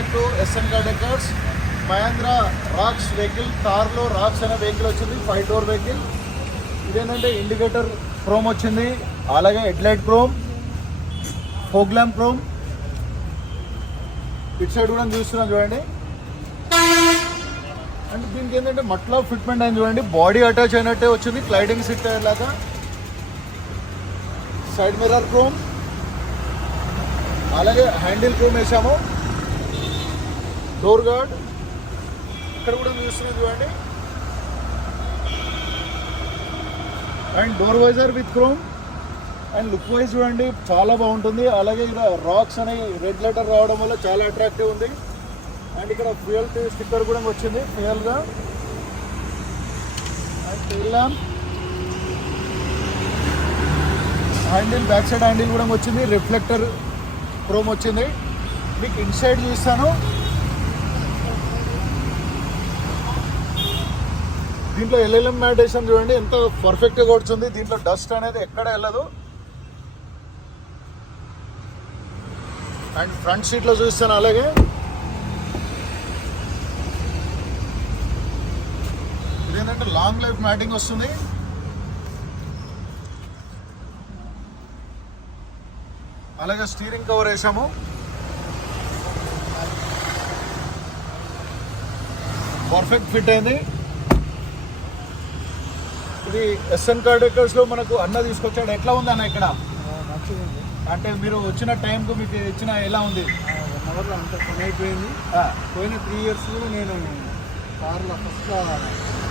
Back to SN car decors. Mahindra Roxx vehicle, కార్లో Roxx అనే vehicle వచ్చింది, 5 door వెహికల్. ఇదేంటంటే ఇండికేటర్ క్రోమ్ వచ్చింది, అలాగే headlight chrome, fog lamp chrome. ఇటు సైడ్ కూడా చూస్తున్నాం చూడండి. అండ్ దీనికి ఏంటంటే మట్లో ఫిట్మెంట్ అయింది చూడండి, బాడీ అటాచ్ అయినట్టే వచ్చింది, క్లైడింగ్ సిట్ అయ్యేలాగా. సైడ్ మిర్రర్ క్రోమ్, అలాగే హ్యాండిల్ క్రోమ్ వేసాము. డోర్ గార్డ్ ఇక్కడ కూడా చూస్తున్నాం చూడండి. And door visor with chrome. And look wise చూడండి చాలా బాగుంటుంది. అలాగే ఇక్కడ రాక్స్ అనే రెడ్ లెటర్ రావడం వల్ల చాలా అట్రాక్టివ్ ఉంది. అండ్ ఇక్కడ ఫ్యూయల్ స్టిక్కర్ కూడా వచ్చింది ఫ్యూయల్గా. And tail lamp, handle, back side handle కూడా వచ్చింది, రిఫ్లెక్టర్ క్రోమ్ వచ్చింది. మీకు ఇన్సైడ్ చూస్తాను. దీంట్లో LLM మ్యాట్ వేసాం చూడండి, ఎంత పర్ఫెక్ట్గా కొడుతుంది. దీంట్లో డస్ట్ అనేది ఎక్కడ వెళ్ళదు. అండ్ ఫ్రంట్ సీట్లో చూస్తాను, అలాగే ఇదేంటంటే లాంగ్ లైఫ్ మ్యాటింగ్ వస్తుంది. అలాగే స్టీరింగ్ కవర్ వేసాము. పర్ఫెక్ట్ ఫిట్ అయింది. ఇది SN car డెకర్స్ లో మనకు అన్న తీసుకొచ్చాడు. ఎట్లా ఉంది అన్న ఇక్కడ? అంటే మీరు వచ్చిన టైంకు మీకు ఇచ్చిన ఎలా ఉంది? 1 అవర్లో అంత పని అయిపోయింది. పోయిన 3 years నేను కార్లో ఫస్ట్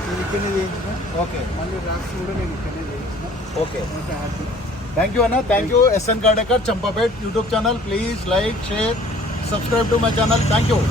నేను ఇక్కడనే చేయించిన. ఓకే, మళ్ళీ ర్యాక్స్ కూడా నేను ఇక్కడనే చేయించిన. Okay, happy. థ్యాంక్ యూ అన్న. Thank you. SN car decor Champapet YouTube channel. Please like, share, subscribe to my channel. Thank you.